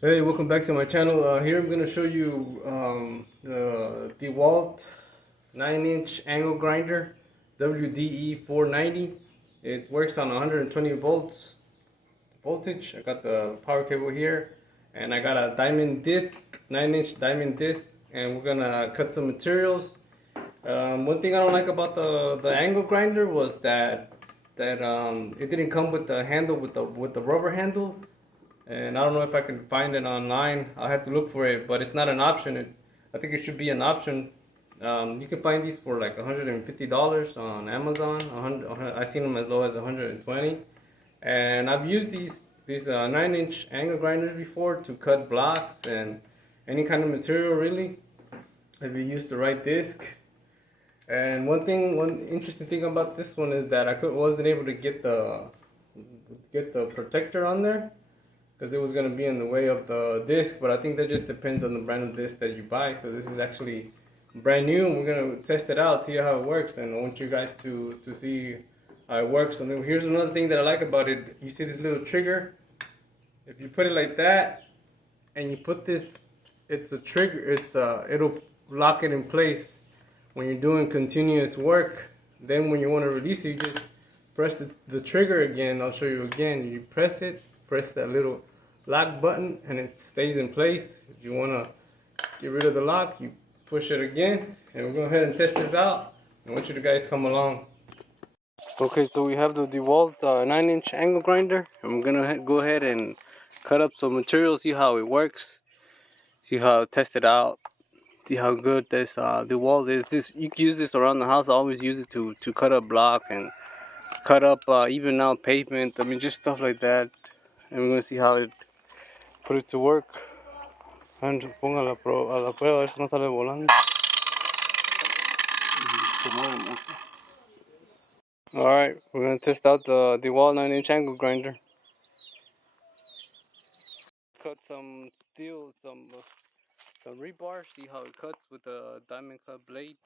Hey, welcome back to my channel. Here I'm going to show you the DeWalt 9-inch angle grinder WDE 490. It works on 120 volts voltage. I got the power cable here, and I got a diamond disc, 9-inch diamond disc, and we're going to cut some materials. One thing I don't like about the angle grinder was that it didn't come with the handle with the rubber handle, and I don't know if I can find it online. I'll have to look for it, but it's not an option. I think it should be an option. You can find these for like $150 on Amazon. 100, I've seen them as low as 120. And I've used these 9-inch angle grinders before to cut blocks and any kind of material really. If you use the right disc. And one interesting thing about this one is that wasn't able to get the protector on there because it was going to be in the way of the disc. But I think that just depends on the brand of disc that you buy, because this is actually brand new and we're going to test it out, see how it works, and I want you guys to see how it works. So here's another thing that I like about it. You see this little trigger? If you put it like that and you put this, it's a trigger, it'll lock it in place when you're doing continuous work. Then when you want to release it, you just press the trigger again. I'll show you again. You press it, press that little lock button, and it stays in place. If you want to get rid of the lock, you push it again. And we'll go ahead and test this out. I want you to guys come along. Okay, so we have the DeWalt 9-inch angle grinder, and we're gonna go ahead and cut up some material, see how it works, see how test it out, see how good this DeWalt is. This, you can use this around the house. I always use it to cut up block and cut up even out pavement. I mean, just stuff like that. And we're gonna see how it put it to work. And ponga a la prueba, a ver si no sale volando. Alright, we're gonna test out the DeWalt 9-inch angle grinder. Cut some steel, some rebar, see how it cuts with the diamond cut blade.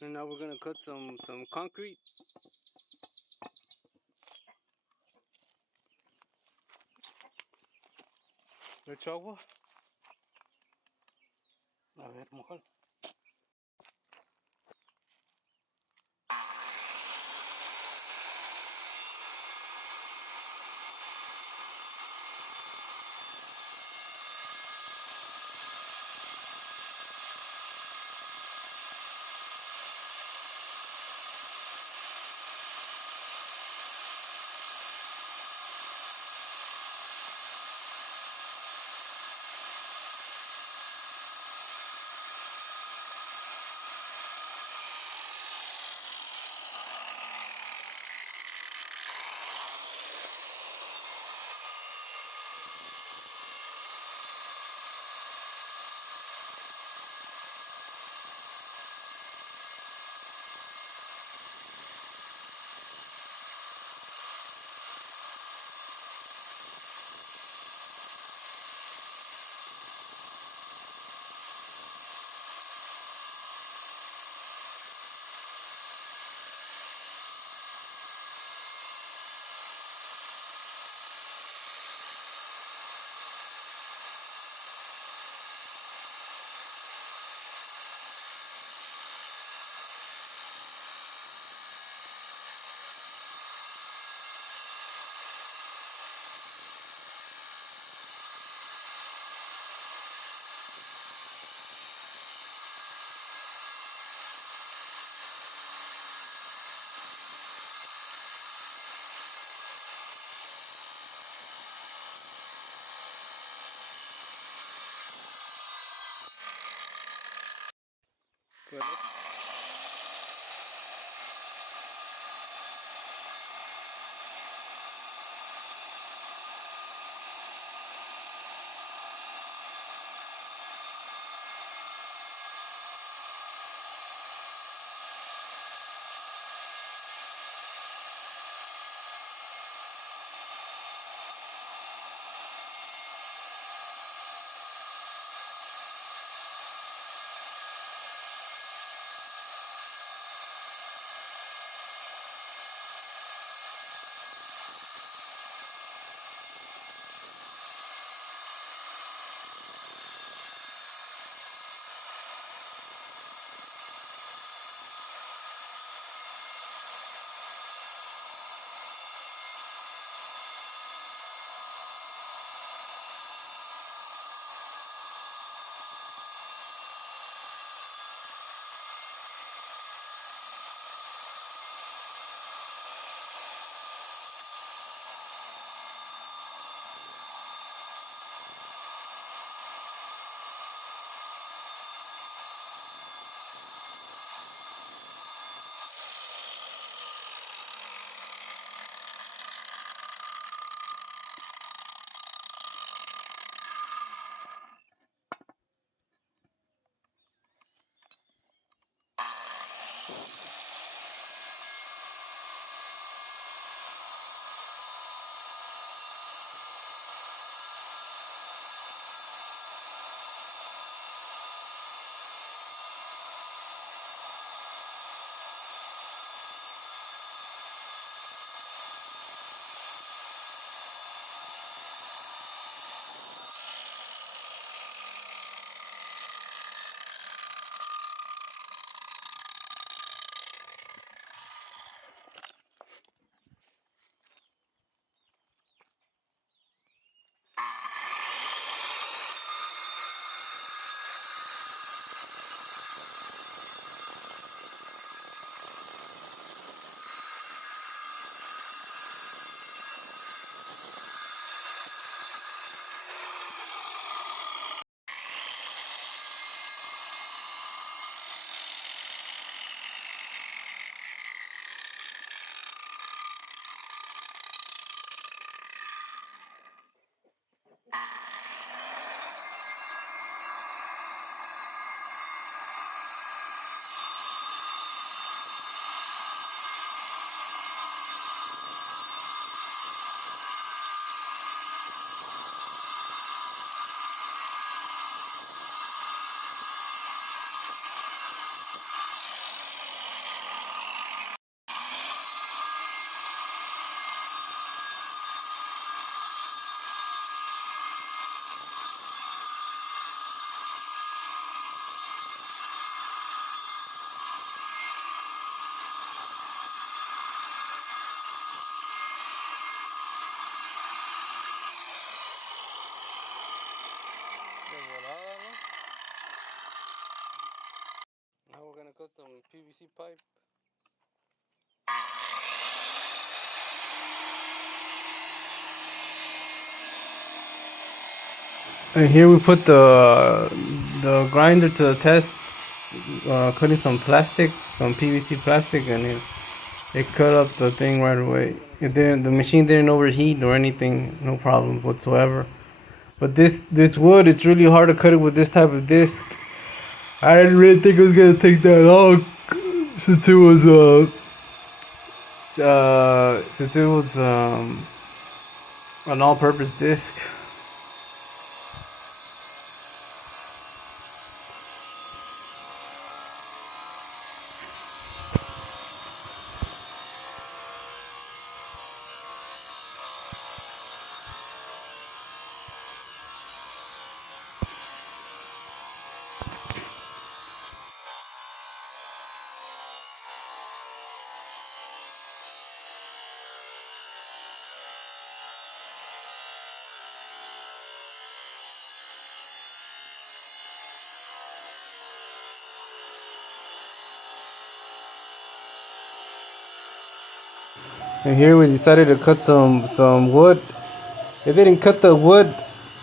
And now we're gonna cut some concrete. ¿Le echo agua? A ver, mejor. Now we're gonna cut some PVC pipe. And here we put the grinder to the test, cutting some plastic, some PVC plastic, and it cut up the thing right away. It didn't, the machine didn't overheat or anything, no problem whatsoever. But this wood, it's really hard to cut it with this type of disc. I didn't really think it was gonna take that long, since it was an all-purpose disc. And here we decided to cut some wood. It didn't cut the wood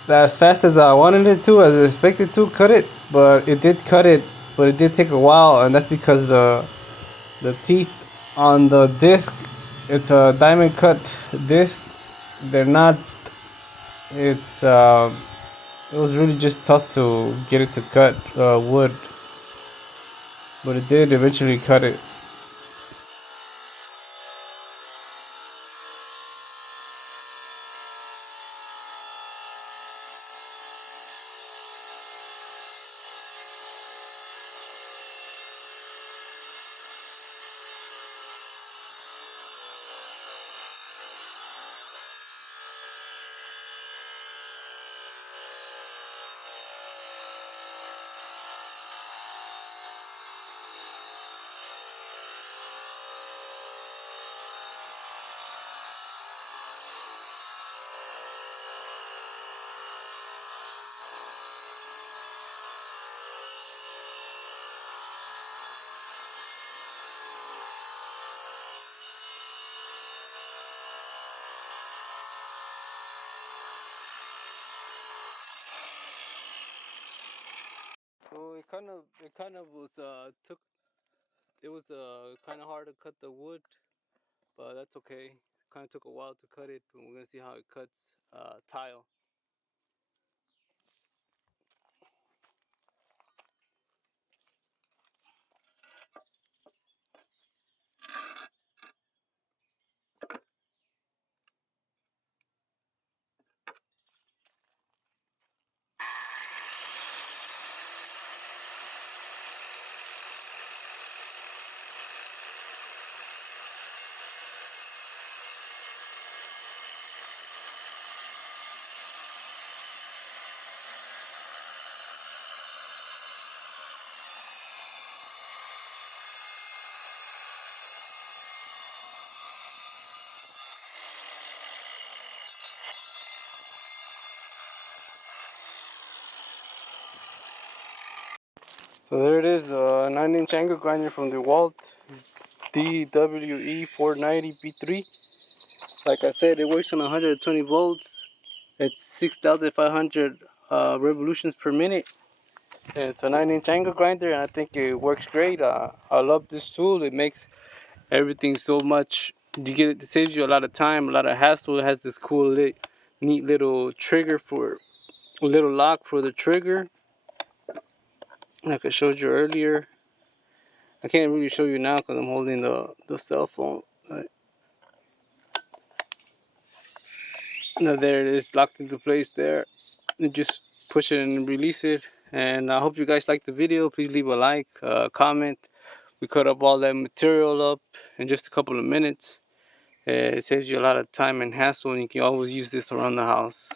as fast as I wanted it to, as I expected to cut it, but it did cut it but it did take a while, and that's because the teeth on the disc, it's a diamond cut disc. They're not. It's it was really just tough to get it to cut wood, but it did eventually cut it. So it kind of was took it was kind of hard to cut the wood, but that's okay. Kind of took a while to cut it, but we're gonna see how it cuts tile. So there it is, a 9-inch angle grinder from DeWalt DWE 490 B3. Like I said, it works on 120 volts. It's 6,500 revolutions per minute. It's a 9-inch angle grinder, and I think it works great. I love this tool. It makes everything so much. It saves you a lot of time, a lot of hassle. It has this cool, neat little trigger for a little lock for the trigger, like I showed you earlier. I can't really show you now because I'm holding the cell phone. Now there it is, locked into place there. You just push it and release it. And I hope you guys liked the video. Please leave a like, comment. We cut up all that material up in just a couple of minutes. It saves you a lot of time and hassle, and you can always use this around the house.